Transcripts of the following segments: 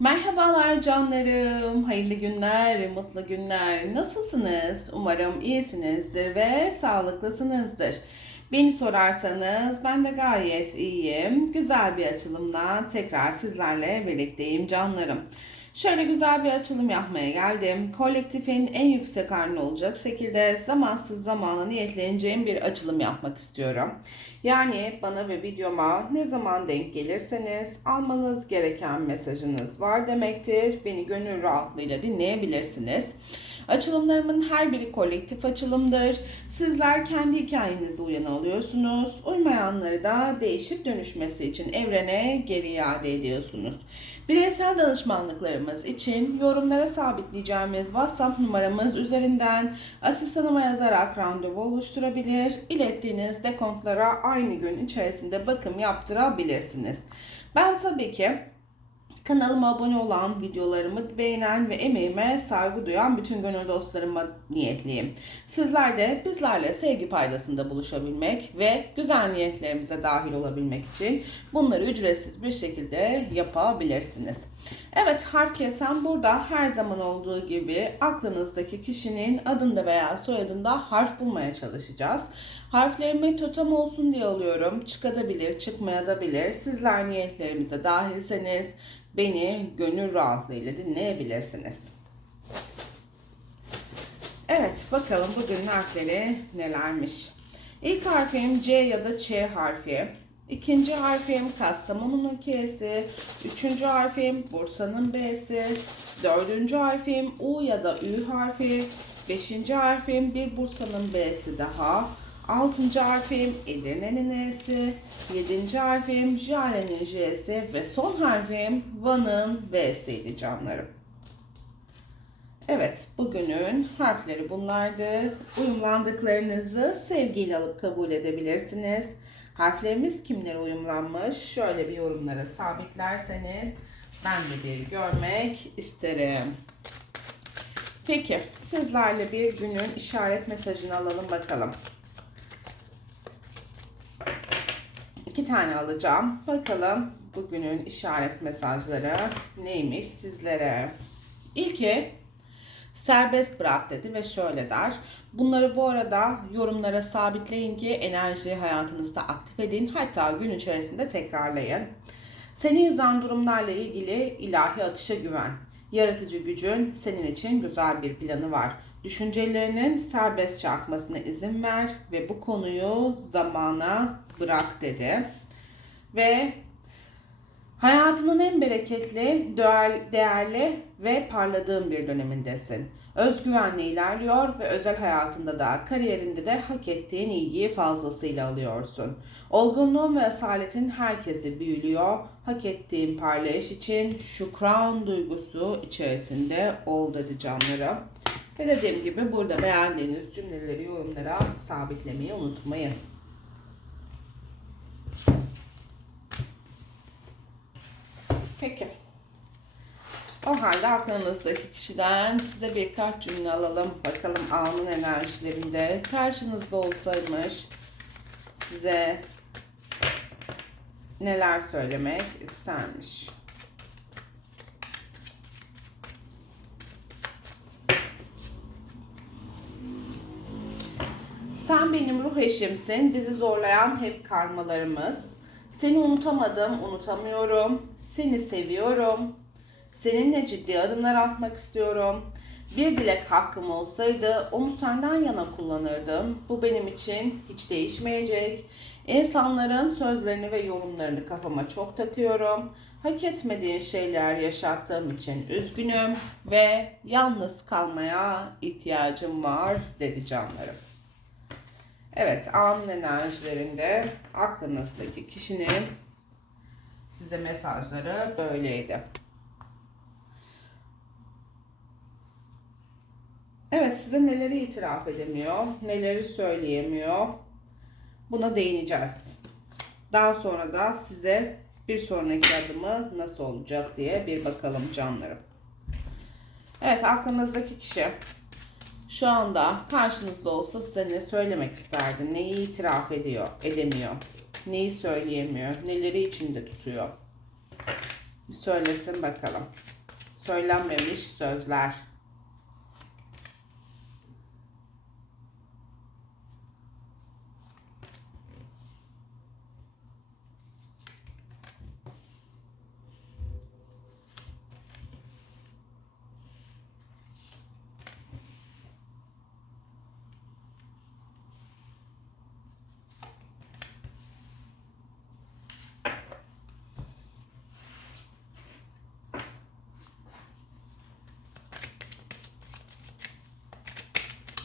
Merhabalar canlarım, hayırlı günler, mutlu günler. Nasılsınız? Umarım iyisinizdir ve sağlıklısınızdır. Beni sorarsanız ben de gayet iyiyim. Güzel bir açılımla tekrar sizlerle birlikteyim canlarım. Şöyle güzel bir açılım yapmaya geldim. Kolektifin en yüksek halini olacak şekilde zamansız zamana niyetleneceğim bir açılım yapmak istiyorum. Yani bana ve videoma ne zaman denk gelirseniz almanız gereken mesajınız var demektir. Beni gönül rahatlığıyla dinleyebilirsiniz. Açılımlarımın her biri kolektif açılımdır. Sizler kendi hikayenizi uyan alıyorsunuz. Uymayanları da değişip dönüşmesi için evrene geri iade ediyorsunuz. Bireysel danışmanlıklarımız için yorumlara sabitleyeceğimiz WhatsApp numaramız üzerinden asistanıma yazarak randevu oluşturabilir. İlettiğiniz dekontlara aynı gün içerisinde bakım yaptırabilirsiniz. Ben tabii ki Kanalıma abone olan, videolarımı beğenen ve emeğime saygı duyan bütün gönül dostlarıma niyetliyim. Sizler de bizlerle sevgi paydasında buluşabilmek ve güzel niyetlerimize dahil olabilmek için bunları ücretsiz bir şekilde yapabilirsiniz. Evet harf kesen burada her zaman olduğu gibi aklınızdaki kişinin adında veya soyadında harf bulmaya çalışacağız. Harflerimi totem olsun diye alıyorum. Çıkabilir, çıkmayabilir. Sizler niyetlerimize dahilseniz beni gönül rahatlığıyla dinleyebilirsiniz. Evet bakalım bugün harfleri nelermiş. İlk harfim C ya da Ç harfi. İkinci harfim Kastamonu'nun K'si. Üçüncü harfim Bursa'nın B'si. Dördüncü harfim U ya da Ü harfi. Beşinci harfim bir Bursa'nın B'si daha. Altıncı harfim Edirne'nin E'si. Yedinci harfim Jale'nin J'si. Ve son harfim Van'ın V'siydi canlarım. Evet, bugünün harfleri bunlardı. Uyumlandıklarınızı sevgiyle alıp kabul edebilirsiniz. Harflerimiz kimlere uyumlanmış? Şöyle bir yorumlara sabitlerseniz ben de bir görmek isterim. Peki, sizlerle bir günün işaret mesajını alalım bakalım. İki tane alacağım. Bakalım bugünün işaret mesajları neymiş sizlere. İlki serbest bırak dedi ve şöyle der. Bunları bu arada yorumlara sabitleyin ki enerji hayatınızda aktif edin. Hatta gün içerisinde tekrarlayın. Seni yüzen durumlarla ilgili ilahi akışa güven. Yaratıcı gücün senin için güzel bir planı var. Düşüncelerinin serbestçe akmasına izin ver ve bu konuyu zamana bırak dedi. Ve hayatının en bereketli, değerli ve parladığın bir dönemindesin. Özgüvenle ilerliyor ve özel hayatında da kariyerinde de hak ettiğin ilgiyi fazlasıyla alıyorsun. Olgunluğun ve asaletin herkesi büyülüyor. Hak ettiğin parlayış için şükran duygusu içerisinde ol dedi canlarım. Ve dediğim gibi burada beğendiğiniz cümleleri yorumlara sabitlemeyi unutmayın. Peki. O halde aklınızdaki kişiden size birkaç cümle alalım. Bakalım anın enerjilerinde karşınızda olsaymış size neler söylemek istermiş. Sen benim ruh eşimsin. Bizi zorlayan hep karmalarımız. Seni unutamadım, unutamıyorum. Seni seviyorum. Seninle ciddi adımlar atmak istiyorum. Bir dilek hakkım olsaydı onu senden yana kullanırdım. Bu benim için hiç değişmeyecek. İnsanların sözlerini ve yorumlarını kafama çok takıyorum. Hak etmediğin şeyler yaşattığım için üzgünüm ve yalnız kalmaya ihtiyacım var dedi canlarım. Evet, an enerjilerinde aklınızdaki kişinin size mesajları böyleydi. Evet, size neleri itiraf edemiyor, neleri söyleyemiyor. Buna değineceğiz. Daha sonra da size bir sonraki adımı nasıl olacak diye bir bakalım canlarım. Evet, aklınızdaki kişi şu anda karşınızda olsa size ne söylemek isterdi? Neyi itiraf ediyor, edemiyor? Neyi söyleyemiyor? Neleri içinde tutuyor? Söylesin bakalım. Söylenmemiş sözler.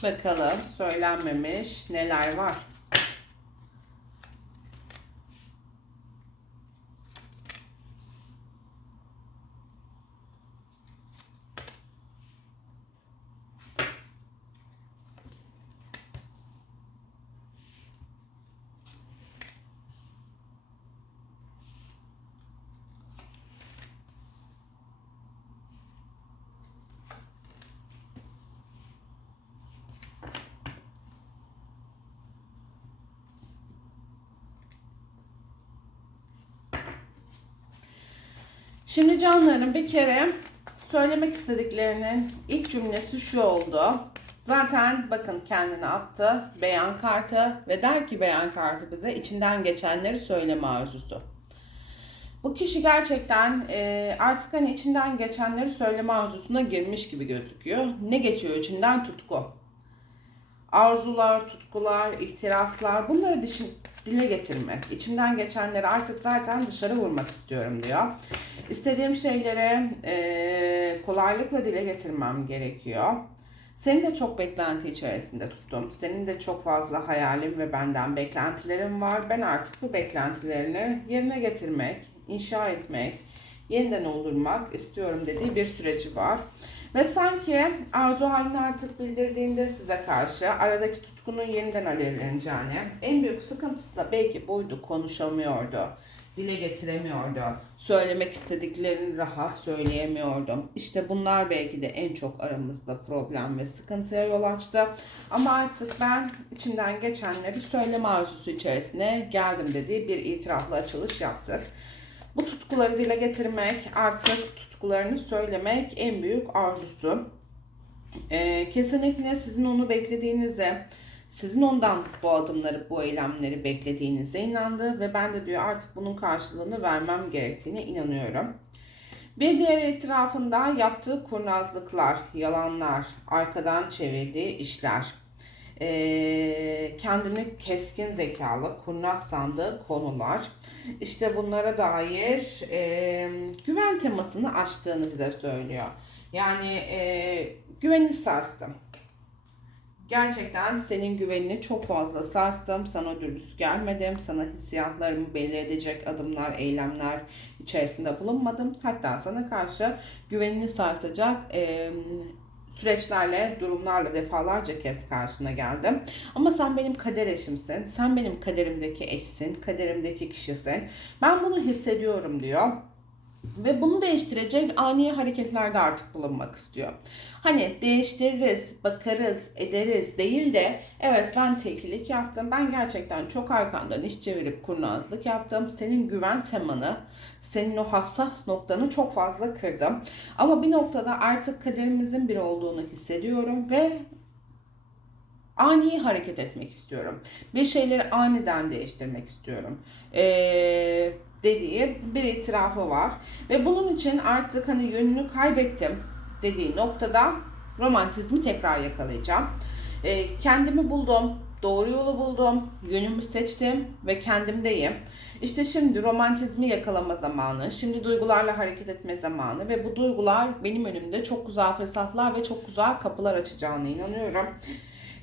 Bakalım söylenmemiş neler var. Şimdi canlarım bir kere söylemek istediklerinin ilk cümlesi şu oldu. Zaten bakın kendine attı beyan kartı ve der ki beyan kartı bize içinden geçenleri söyleme arzusu. Bu kişi gerçekten e, artık hani içinden geçenleri söyleme arzusuna girmiş gibi gözüküyor. Ne geçiyor içinden? Tutku. Arzular, tutkular, ihtiraslar bunları dişin, dile getirmek. İçimden geçenleri artık zaten dışarı vurmak istiyorum diyor. İstediğim şeylere e, kolaylıkla dile getirmem gerekiyor. Seni de çok beklenti içerisinde tuttum. Senin de çok fazla hayalin ve benden beklentilerin var. Ben artık bu beklentilerini yerine getirmek, inşa etmek, yeniden olurmak istiyorum dediği bir süreci var. Ve sanki arzu halini artık bildirdiğinde size karşı aradaki tutkunun yeniden alevleneceğini, en büyük sıkıntısı da belki buydu, konuşamıyordu dile getiremiyordu. Söylemek istediklerini rahat söyleyemiyordum. İşte bunlar belki de en çok aramızda problem ve sıkıntıya yol açtı. Ama artık ben içinden geçenleri söyleme arzusu içerisine geldim dediği bir itirafla açılış yaptık. Bu tutkuları dile getirmek, artık tutkularını söylemek en büyük arzusu. Ee, kesinlikle sizin onu beklediğinizi, sizin ondan bu adımları, bu eylemleri beklediğinize inandı ve ben de diyor artık bunun karşılığını vermem gerektiğine inanıyorum. Bir diğer etrafında yaptığı kurnazlıklar, yalanlar, arkadan çevirdiği işler, e, kendini keskin zekalı, kurnaz sandığı konular. İşte bunlara dair e, güven temasını açtığını bize söylüyor. Yani e, güveni sarstım Gerçekten senin güvenini çok fazla sarstım. Sana dürüst gelmedim. Sana hissiyatlarımı belli edecek adımlar, eylemler içerisinde bulunmadım. Hatta sana karşı güvenini sarsacak e, süreçlerle, durumlarla defalarca kez karşına geldim. Ama sen benim kader eşimsin. Sen benim kaderimdeki eşsin, kaderimdeki kişisin. Ben bunu hissediyorum diyor. Ve bunu değiştirecek ani hareketlerde artık bulunmak istiyor. Hani değiştiririz, bakarız, ederiz değil de evet ben teklilik yaptım. Ben gerçekten çok arkandan iş çevirip kurnazlık yaptım. Senin güven temanı, senin o hassas noktanı çok fazla kırdım. Ama bir noktada artık kaderimizin bir olduğunu hissediyorum ve ani hareket etmek istiyorum. Bir şeyleri aniden değiştirmek istiyorum. Eee dediği bir itirafı var. Ve bunun için artık hani yönünü kaybettim dediği noktada romantizmi tekrar yakalayacağım. E, kendimi buldum, doğru yolu buldum, yönümü seçtim ve kendimdeyim. İşte şimdi romantizmi yakalama zamanı, şimdi duygularla hareket etme zamanı ve bu duygular benim önümde çok güzel fırsatlar ve çok güzel kapılar açacağına inanıyorum.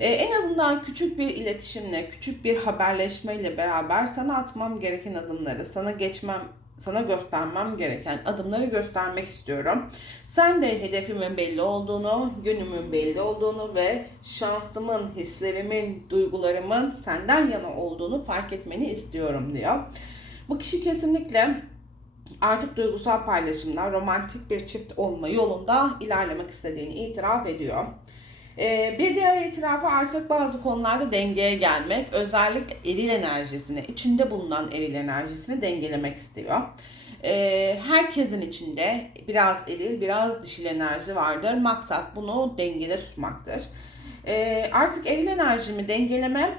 Ee, en azından küçük bir iletişimle, küçük bir haberleşmeyle beraber sana atmam gereken adımları, sana geçmem sana göstermem gereken adımları göstermek istiyorum. Sen de hedefimin belli olduğunu, yönümün belli olduğunu ve şansımın, hislerimin, duygularımın senden yana olduğunu fark etmeni istiyorum diyor. Bu kişi kesinlikle artık duygusal paylaşımlar, romantik bir çift olma yolunda ilerlemek istediğini itiraf ediyor. Ee, bir diğer itirafı artık bazı konularda dengeye gelmek. Özellikle eril enerjisini, içinde bulunan eril enerjisini dengelemek istiyor. Ee, herkesin içinde biraz eril, biraz dişil enerji vardır. Maksat bunu dengede tutmaktır. Ee, artık eril enerjimi dengelemem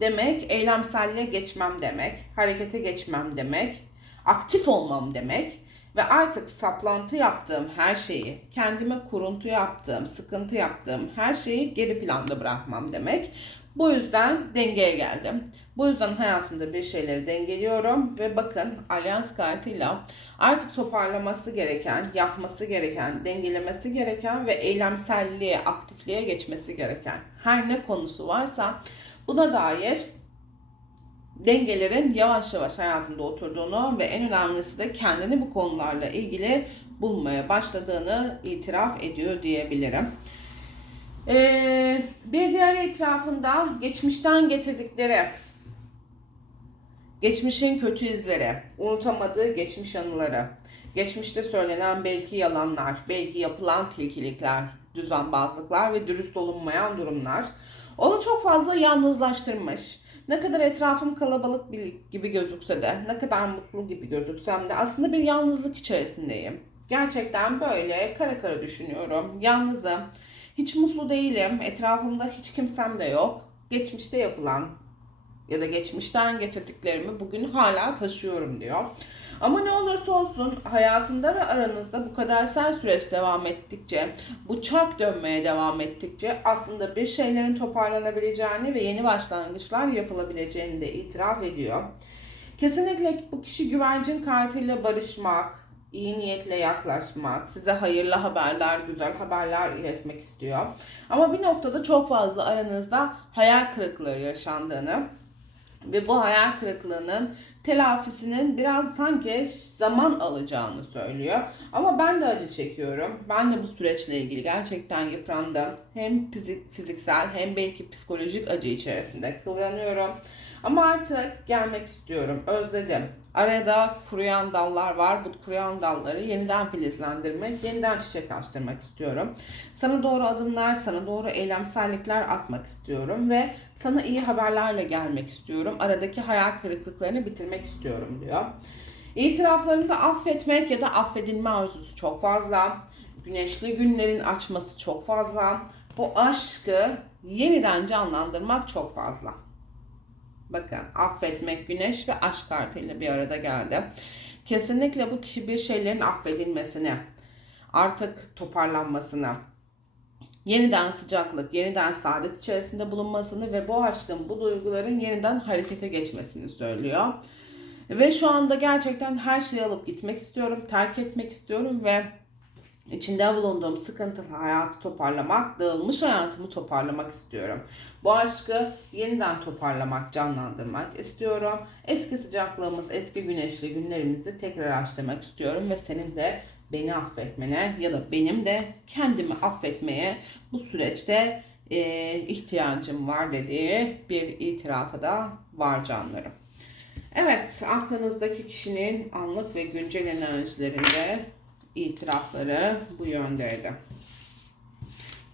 demek, eylemselliğe geçmem demek, harekete geçmem demek, aktif olmam demek ve artık saplantı yaptığım her şeyi, kendime kuruntu yaptığım, sıkıntı yaptığım her şeyi geri planda bırakmam demek. Bu yüzden dengeye geldim. Bu yüzden hayatımda bir şeyleri dengeliyorum ve bakın alyans kartıyla artık toparlaması gereken, yapması gereken, dengelemesi gereken ve eylemselliğe, aktifliğe geçmesi gereken her ne konusu varsa buna dair dengelerin yavaş yavaş hayatında oturduğunu ve en önemlisi de kendini bu konularla ilgili bulmaya başladığını itiraf ediyor diyebilirim. Ee, bir diğer itirafında geçmişten getirdikleri, geçmişin kötü izleri, unutamadığı geçmiş anıları, geçmişte söylenen belki yalanlar, belki yapılan tilkilikler, düzenbazlıklar ve dürüst olunmayan durumlar onu çok fazla yalnızlaştırmış. Ne kadar etrafım kalabalık gibi gözükse de, ne kadar mutlu gibi gözüksem de aslında bir yalnızlık içerisindeyim. Gerçekten böyle kara kara düşünüyorum. Yalnızım. Hiç mutlu değilim. Etrafımda hiç kimsem de yok. Geçmişte yapılan ya da geçmişten getirdiklerimi bugün hala taşıyorum diyor. Ama ne olursa olsun hayatında ve aranızda bu kadersel süreç devam ettikçe, bu çark dönmeye devam ettikçe aslında bir şeylerin toparlanabileceğini ve yeni başlangıçlar yapılabileceğini de itiraf ediyor. Kesinlikle bu kişi güvercin kartıyla barışmak, iyi niyetle yaklaşmak, size hayırlı haberler, güzel haberler iletmek istiyor. Ama bir noktada çok fazla aranızda hayal kırıklığı yaşandığını ve bu hayal kırıklığının telafisinin biraz sanki zaman alacağını söylüyor. Ama ben de acı çekiyorum. Ben de bu süreçle ilgili gerçekten yıprandım. Hem fizik, fiziksel hem belki psikolojik acı içerisinde kıvranıyorum. Ama artık gelmek istiyorum. Özledim. Arada kuruyan dallar var. Bu kuruyan dalları yeniden filizlendirmek, yeniden çiçek açtırmak istiyorum. Sana doğru adımlar, sana doğru eylemsellikler atmak istiyorum ve sana iyi haberlerle gelmek istiyorum. Aradaki hayal kırıklıklarını bitirmek istiyorum diyor. İtiraflarında affetmek ya da affedilme arzusu çok fazla. Güneşli günlerin açması çok fazla. Bu aşkı yeniden canlandırmak çok fazla. Bakın affetmek, güneş ve aşk kartıyla bir arada geldi. Kesinlikle bu kişi bir şeylerin affedilmesini, artık toparlanmasını, yeniden sıcaklık, yeniden saadet içerisinde bulunmasını ve bu aşkın, bu duyguların yeniden harekete geçmesini söylüyor. Ve şu anda gerçekten her şeyi alıp gitmek istiyorum, terk etmek istiyorum ve içinde bulunduğum sıkıntılı hayatı toparlamak, dağılmış hayatımı toparlamak istiyorum. Bu aşkı yeniden toparlamak, canlandırmak istiyorum. Eski sıcaklığımız, eski güneşli günlerimizi tekrar açtırmak istiyorum ve senin de beni affetmene ya da benim de kendimi affetmeye bu süreçte e, ihtiyacım var dediği bir itirafa da var canlarım. Evet, aklınızdaki kişinin anlık ve güncel enerjilerinde itirafları bu yöndeydi.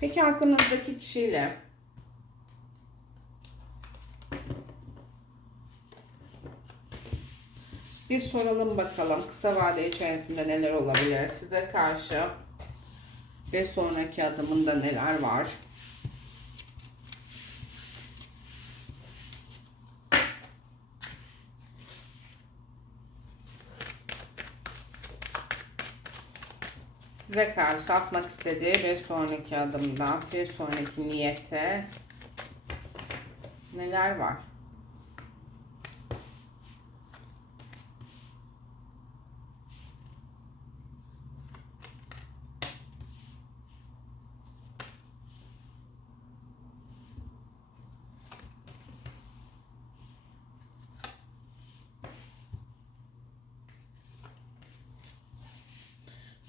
Peki aklınızdaki kişiyle bir soralım bakalım kısa vade içerisinde neler olabilir size karşı ve sonraki adımında neler var? size karşı atmak istediği bir sonraki adımda, bir sonraki niyete neler var?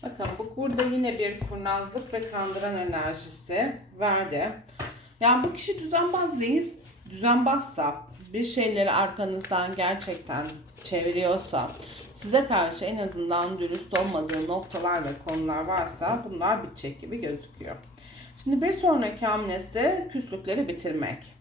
Bakın bu burada yine bir kurnazlık ve kandıran enerjisi verdi. Yani bu kişi düzenbaz değil, düzenbazsa bir şeyleri arkanızdan gerçekten çeviriyorsa size karşı en azından dürüst olmadığı noktalar ve konular varsa bunlar bitecek gibi gözüküyor. Şimdi bir sonraki hamlesi küslükleri bitirmek.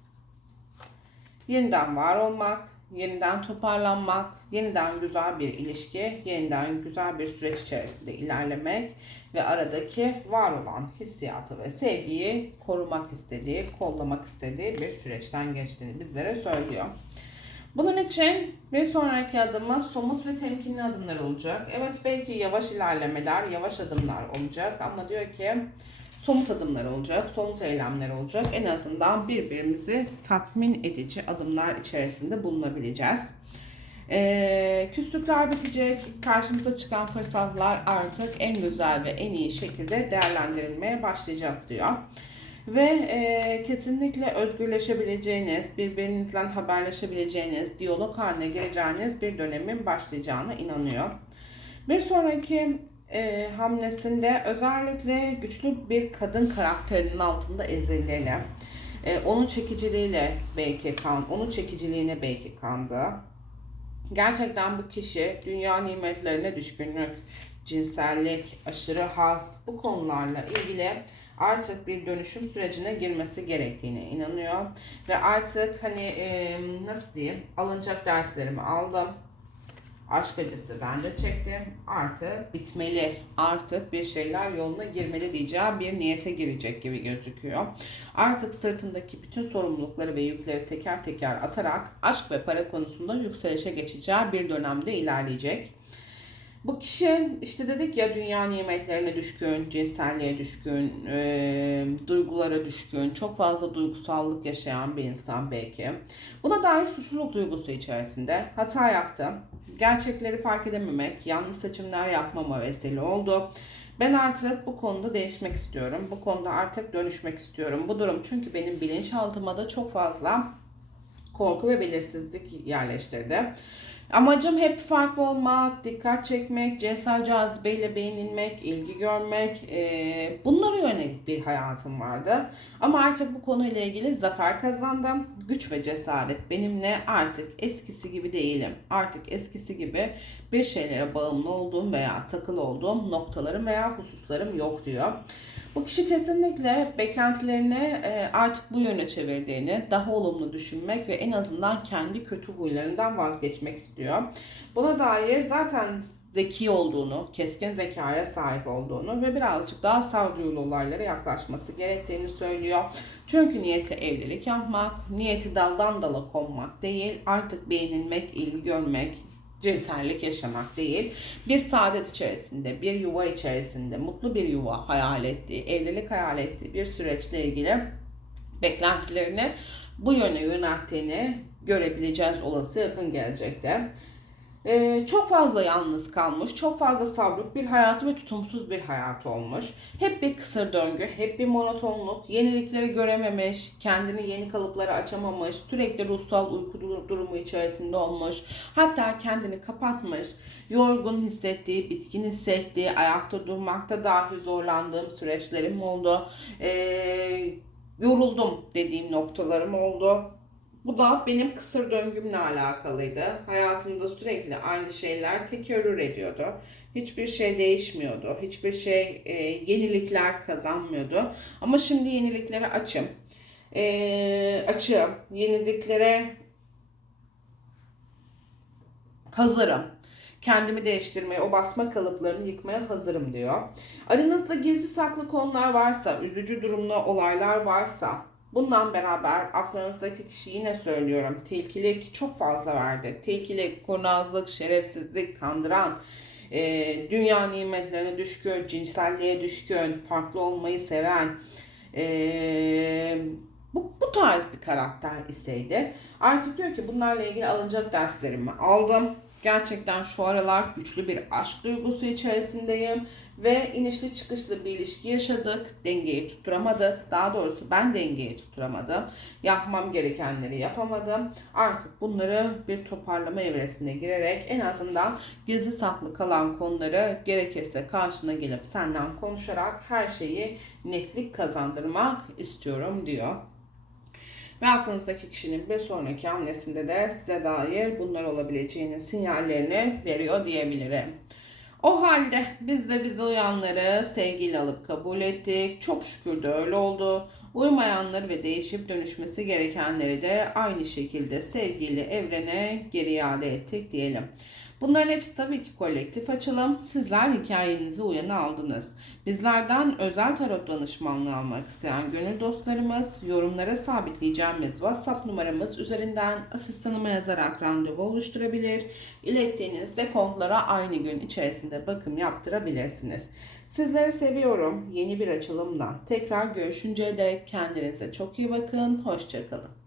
Yeniden var olmak, yeniden toparlanmak, yeniden güzel bir ilişki, yeniden güzel bir süreç içerisinde ilerlemek ve aradaki var olan hissiyatı ve sevgiyi korumak istediği, kollamak istediği bir süreçten geçtiğini bizlere söylüyor. Bunun için bir sonraki adımı somut ve temkinli adımlar olacak. Evet belki yavaş ilerlemeler, yavaş adımlar olacak ama diyor ki somut adımlar olacak, somut eylemler olacak. En azından birbirimizi tatmin edici adımlar içerisinde bulunabileceğiz. Ee, küslükler bitecek, karşımıza çıkan fırsatlar artık en güzel ve en iyi şekilde değerlendirilmeye başlayacak diyor. Ve e, kesinlikle özgürleşebileceğiniz, birbirinizle haberleşebileceğiniz, diyalog haline gireceğiniz bir dönemin başlayacağına inanıyor. Bir sonraki e, hamlesinde özellikle güçlü bir kadın karakterinin altında ezildiğini, e, onun çekiciliğiyle belki kan, onun çekiciliğine belki kandı. Gerçekten bu kişi dünya nimetlerine düşkünlük, cinsellik, aşırı haz bu konularla ilgili artık bir dönüşüm sürecine girmesi gerektiğine inanıyor. Ve artık hani e, nasıl diyeyim alınacak derslerimi aldım. Aşk acısı ben de çektim. Artık bitmeli. Artık bir şeyler yoluna girmeli diyeceği bir niyete girecek gibi gözüküyor. Artık sırtındaki bütün sorumlulukları ve yükleri teker teker atarak aşk ve para konusunda yükselişe geçeceği bir dönemde ilerleyecek. Bu kişi işte dedik ya dünya nimetlerine düşkün, cinselliğe düşkün, e, duygulara düşkün, çok fazla duygusallık yaşayan bir insan belki. Buna dair suçluluk duygusu içerisinde hata yaptı. Gerçekleri fark edememek, yanlış seçimler yapmama vesile oldu. Ben artık bu konuda değişmek istiyorum. Bu konuda artık dönüşmek istiyorum. Bu durum çünkü benim bilinçaltıma da çok fazla korku ve belirsizlik yerleştirdi. Amacım hep farklı olmak, dikkat çekmek, cinsel cazibeyle beğenilmek, ilgi görmek. E, bunlara yönelik bir hayatım vardı. Ama artık bu konuyla ilgili zafer kazandım. Güç ve cesaret benimle artık eskisi gibi değilim. Artık eskisi gibi bir şeylere bağımlı olduğum veya takılı olduğum noktalarım veya hususlarım yok diyor. Bu kişi kesinlikle beklentilerini e, artık bu yöne çevirdiğini, daha olumlu düşünmek ve en azından kendi kötü huylarından vazgeçmek istiyor. Buna dair zaten zeki olduğunu, keskin zekaya sahip olduğunu ve birazcık daha sağduyulu olaylara yaklaşması gerektiğini söylüyor. Çünkü niyeti evlilik yapmak, niyeti daldan dala konmak değil, artık beğenilmek, ilgi görmek, cinsellik yaşamak değil. Bir saadet içerisinde, bir yuva içerisinde, mutlu bir yuva hayal ettiği, evlilik hayal ettiği bir süreçle ilgili beklentilerini bu yöne yönelttiğini görebileceğiz olası yakın gelecekte. Ee, çok fazla yalnız kalmış, çok fazla savruk bir hayatı ve tutumsuz bir hayat olmuş. Hep bir kısır döngü, hep bir monotonluk, yenilikleri görememiş, kendini yeni kalıplara açamamış, sürekli ruhsal uyku durumu içerisinde olmuş. Hatta kendini kapatmış, yorgun hissettiği, bitkin hissettiği, ayakta durmakta dahi zorlandığım süreçlerim oldu. Ee, yoruldum dediğim noktalarım oldu bu da benim kısır döngümle alakalıydı. Hayatımda sürekli aynı şeyler tekerrür ediyordu. Hiçbir şey değişmiyordu. Hiçbir şey e, yenilikler kazanmıyordu. Ama şimdi yeniliklere açım. E, açığım. Yeniliklere hazırım. Kendimi değiştirmeye, o basma kalıplarını yıkmaya hazırım diyor. Aranızda gizli saklı konular varsa, üzücü durumlu olaylar varsa, Bundan beraber aklınızdaki kişi yine söylüyorum. Tilkilik çok fazla verdi. Tilkilik, kurnazlık, şerefsizlik, kandıran, e, dünya nimetlerine düşkün, cinselliğe düşkün, farklı olmayı seven, e, bu, bu tarz bir karakter iseydi. Artık diyor ki bunlarla ilgili alınacak derslerimi aldım. Gerçekten şu aralar güçlü bir aşk duygusu içerisindeyim ve inişli çıkışlı bir ilişki yaşadık. Dengeyi tutturamadık. Daha doğrusu ben dengeyi tutturamadım. Yapmam gerekenleri yapamadım. Artık bunları bir toparlama evresine girerek en azından gizli saklı kalan konuları gerekirse karşına gelip senden konuşarak her şeyi netlik kazandırmak istiyorum diyor. Ve aklınızdaki kişinin bir sonraki hamlesinde de size dair bunlar olabileceğinin sinyallerini veriyor diyebilirim. O halde biz de bize uyanları sevgiyle alıp kabul ettik. Çok şükür de öyle oldu. Uymayanları ve değişip dönüşmesi gerekenleri de aynı şekilde sevgiyle evrene geri iade ettik diyelim. Bunların hepsi tabii ki kolektif açılım. Sizler hikayenizi uyanı aldınız. Bizlerden özel tarot danışmanlığı almak isteyen gönül dostlarımız yorumlara sabitleyeceğimiz WhatsApp numaramız üzerinden asistanıma yazarak randevu oluşturabilir. İlettiğiniz dekontlara aynı gün içerisinde bakım yaptırabilirsiniz. Sizleri seviyorum. Yeni bir açılımla tekrar görüşünceye dek kendinize çok iyi bakın. Hoşçakalın.